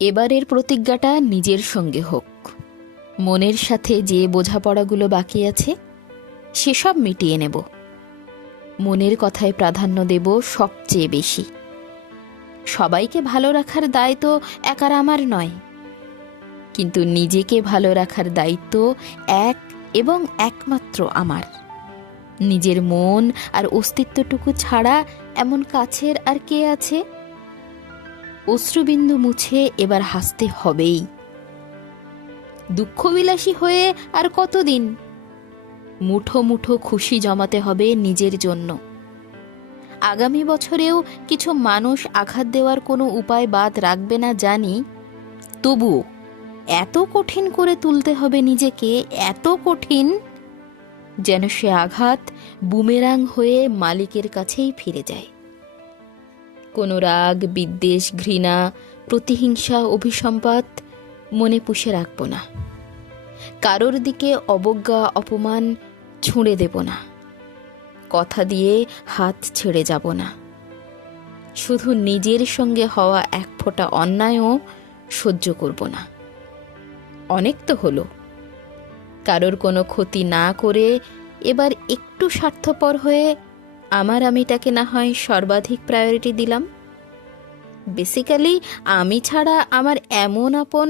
এবারের প্রতিজ্ঞাটা নিজের সঙ্গে হোক। মনের সাথে যে বোঝাপড়াগুলো বাকি আছে, সেসব মিটিয়ে নেব। মনের কথায় প্রাধান্য দেব সবচেয়ে বেশি। সবাইকে ভালো রাখার দায় তো একার আমার নয়। কিন্তু নিজেকে ভালো রাখার দায়িত্ব এক এবং একমাত্র আমার। নিজের মন আর অস্তিত্বটুকু ছাড়া এমন কাছের আর কে আছে? অশ্রুবিন্দু মুছে এবার হাসতে হবেই। দুঃখবিলাসী হয়ে আর কতদিন? মুঠো মুঠো খুশি জমাতে হবে নিজের জন্য। আগামী বছরেও কিছু মানুষ আঘাত দেওয়ার কোনো উপায় বাদ রাখবে না জানি, তবুও এত কঠিন করে তুলতে হবে নিজেকে, এত কঠিন যেন সে আঘাত বুমেরাং হয়ে মালিকের কাছেই ফিরে যায়। কোনো রাগ, বিদ্বেষ, ঘৃণা, প্রতিহিংসা, অভিসম্পাত মনে পুষে রাখব না। কারোর দিকে অবজ্ঞা, অপমান ছুঁড়ে দেব না। কথা দিয়ে হাত ছেড়ে যাব না। শুধু নিজের সঙ্গে হওয়া এক ফোঁটা অন্যায়ও সহ্য করব না। অনেক তো হলো। কারোর কোনো ক্ষতি না করে এবার একটু স্বার্থপর হয়ে আমার আমিটাকে না হয় সর্বাধিক প্রায়োরিটি দিলাম। বেসিক্যালি আমি ছাড়া আমার এমন আপন